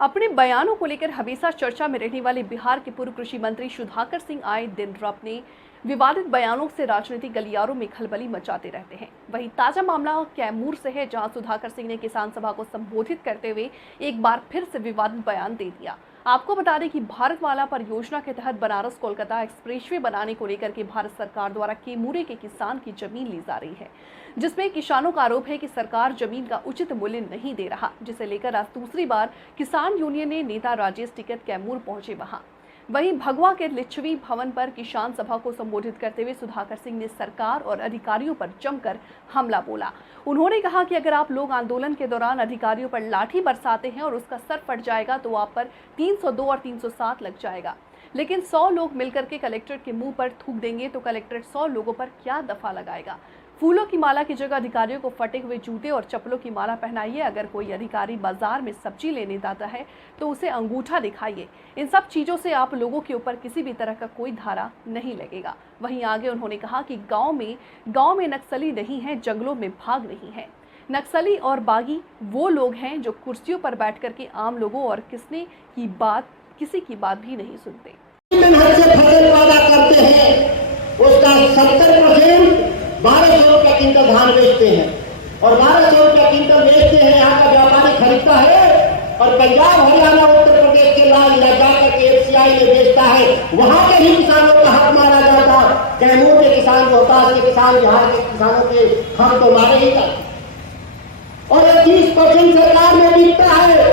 अपने बयानों को लेकर हमेशा चर्चा में रहने वाले बिहार के पूर्व कृषि मंत्री सुधाकर सिंह आए दिन अपने विवादित बयानों से राजनीतिक गलियारों में खलबली मचाते रहते हैं। वहीं ताजा मामला कैमूर से है, जहां सुधाकर सिंह ने किसान सभा को संबोधित करते हुए एक बार फिर से विवादित बयान दे दिया। आपको बता दें कि भारतमाला परियोजना के तहत बनारस कोलकाता एक्सप्रेसवे बनाने को लेकर के भारत सरकार द्वारा कैमूर के किसान की जमीन ली जा रही है, जिसमें किसानों का आरोप है कि सरकार जमीन का उचित मूल्य नहीं दे रहा, जिसे लेकर आज दूसरी बार किसान यूनियन ने नेता राजेश टिकैत कैमूर पहुंचे। वहीं भगवा के लिच्छवी भवन पर किसान सभा को संबोधित करते हुए सुधाकर सिंह ने सरकार और अधिकारियों पर जमकर हमला बोला। उन्होंने कहा कि अगर आप लोग आंदोलन के दौरान अधिकारियों पर लाठी बरसाते हैं और उसका सर फट जाएगा तो आप पर 302 और 307 लग जाएगा, लेकिन 100 लोग मिलकर के कलेक्टर के मुंह पर थूक देंगे तो कलेक्टर 100 लोगों पर क्या दफा लगाएगा। फूलों की माला की जगह अधिकारियों को फटे हुए जूते और चप्पलों की माला पहनाइए। अगर कोई अधिकारी बाजार में सब्जी लेने जाता है तो उसे अंगूठा दिखाइए। इन सब चीजों से आप लोगों के ऊपर किसी भी तरह का कोई धारा नहीं लगेगा। वहीं आगे उन्होंने कहा कि गांव में नक्सली नहीं है, जंगलों में भाग नहीं है। नक्सली और बागी वो लोग हैं जो कुर्सियों पर बैठ करके आम लोगों और किसी की बात भी नहीं सुनते। फसल पैदा करते हैं, उसका 70% 1200 रुपया क्विंटल धान बेचते हैं और 1200 रुपया क्विंटल बेचते हैं। यहाँ का व्यापारी खरीदता है और पंजाब, हरियाणा, उत्तर प्रदेश के लाल जाकर के FCI में बेचता है। वहां के ही किसानों का हक मारा जाता। कैमूर के किसान, रोहतास के किसान, बिहार के किसानों के हक तो मारे ही जाते। और 30% सरकार में बिकता है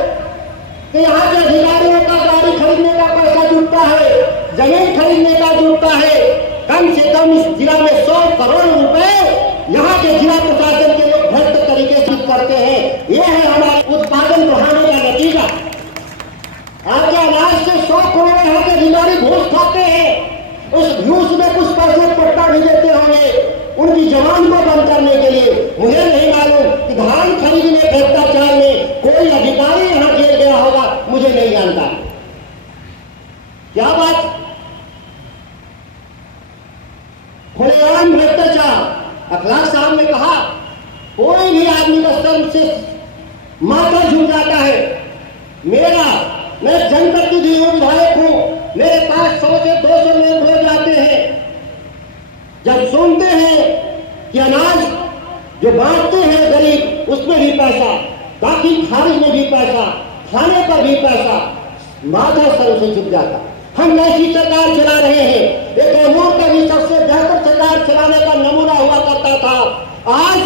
कि यहाँ के अधिकारियों का गाड़ी खरीदने का पैसा जुटता है, जमीन खरीदने का जुटता है। कम से कम इस जिला में 100 करोड़ रुपए यहाँ के जिला प्रशासन के लोग भ्रष्ट तरीके से करते हैं। यह है हमारे उत्पादन बढ़ाने का नतीजा। आपके अनाज से 100 करोड़ यहाँ के अधिकारी घूस खाते हैं। उस घूस में कुछ पैसे पट्टा भी देते होंगे उनकी जवान को बंद करने के लिए। मुझे नहीं मालूम कि धान खरीदने भ्रष्टाचार में कोई अधिकारी यहाँ जेल गया होगा, मुझे नहीं जानता। क्या बात, खुलेआम भ्रष्टाचार। अखलाक साहब ने कहा कोई भी आदमी का शर्म से माथा झुक जाता है। मैं जनप्रतिनिधि हूं, विधायक हूं, मेरे पास 100 से 200 लोग रोज आते हैं। जब सुनते हैं कि अनाज जो बांटते हैं गरीब, उसमें भी पैसा, बाकी खारिज में भी पैसा, खाने पर भी पैसा, माथा सर से झुक जाता। हम ऐसी सरकार चला रहे हैं। एक कैमूर का भी सबसे बेहतर सरकार चलाने का नमूना हुआ करता था। आज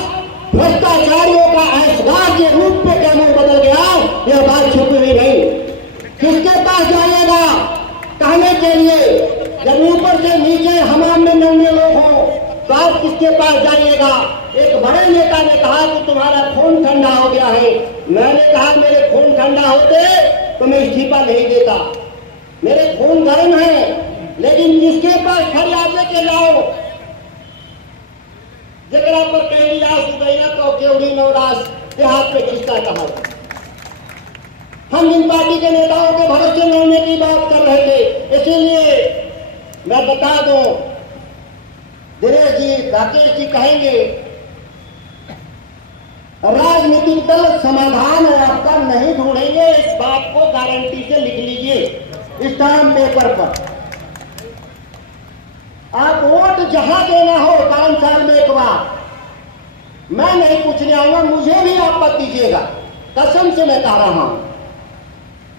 भ्रष्टाचारियों का ऐशबाज के रूप में कैमूर बदल गया। यह बात छुपी हुई नहीं। किसके पास जाइएगा कहने के लिए? जब ऊपर से नीचे हमाम में नंगे लोग हों तो आप किसके पास जाइएगा? एक बड़े नेता ने कहा कि तुम्हारा खून ठंडा हो गया है। मैंने कहा मेरे खून ठंडा होते तो मैं इस्तीफा नहीं देता। मेरे खून गर्म है, लेकिन जिसके पास फरियाद के लाओ, जगरा पर कहली आस उगैना तो केवड़ी नवरास देहात में किसका कहा। हम इन पार्टी के नेताओं के भरोसे लड़ने की बात कर रहे थे। इसीलिए मैं बता दूं, दिनेश जी, राकेश जी कहेंगे राजनीतिक दल समाधान आपका नहीं ढूंढेंगे। इस बात को गारंटी से लिख लीजिए स्टाम्प पेपर पर। आप वोट जहां देना हो 5 साल में एक बार, मैं नहीं पूछने आऊंगा, मुझे भी आप मत दीजिएगा। कसम से मैं कह रहा हूं,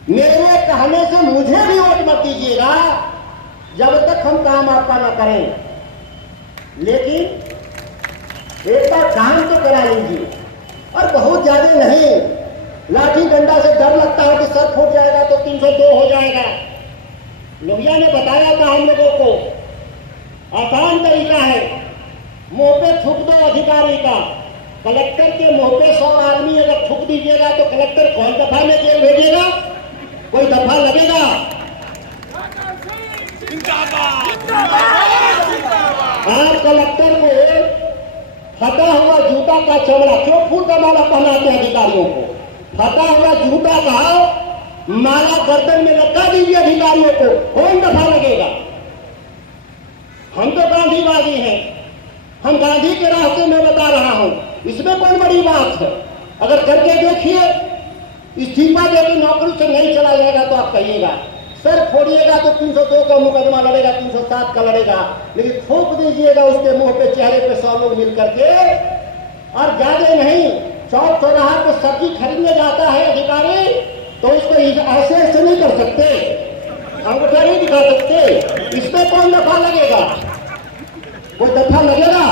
मेरे कहने से मुझे भी वोट मत दीजिएगा जब तक हम काम आपका ना करें। लेकिन एक बार काम तो करा लीजिए, और बहुत ज्यादा नहीं। लाठी डंडा से डर लगता है कि सर फूट जाएगा तो 302 हो जाएगा। लोहिया ने बताया था हम लोगों को, आसान तरीका है, मुंह पे थूक दो अधिकारी का। कलेक्टर के मुंह पे 100 आदमी अगर थूक दीजिएगा तो कलेक्टर कौन दफा में जेल भेजेगा? कोई दफा लगेगा? आप कलेक्टर को फटा हुआ जूता का चमड़ा क्यों फूल का माला पहनाते हैं अधिकारियों को? फटा हुआ जूता का माला गर्दन में लटका दीजिए अधिकारियों को, कौन दफा लगेगा? हम तो गांधीवादी हैं, हम गांधी के रास्ते में बता रहा हूं, इसमें कौन बड़ी बात है? अगर करके देखिए इस्तीफा देकर नौकरी से नहीं चला जाएगा तो आप कहिएगा, सर फोड़िएगा तो 302 का मुकदमा लड़ेगा, 307 का लड़ेगा, लेकिन थोप दीजिएगा उसके मुंह पे, चेहरे पे 100 लोग मिल करके। और ज्यादा नहीं, चौक चौराहा पे सब्जी खरीदने जाता है अधिकारी तो उसको ऐसे ऐसे नहीं कर सकते, अंगूठा नहीं दिखा सकते। इसमें कौन दफा लगेगा? कोई दफा लगेगा?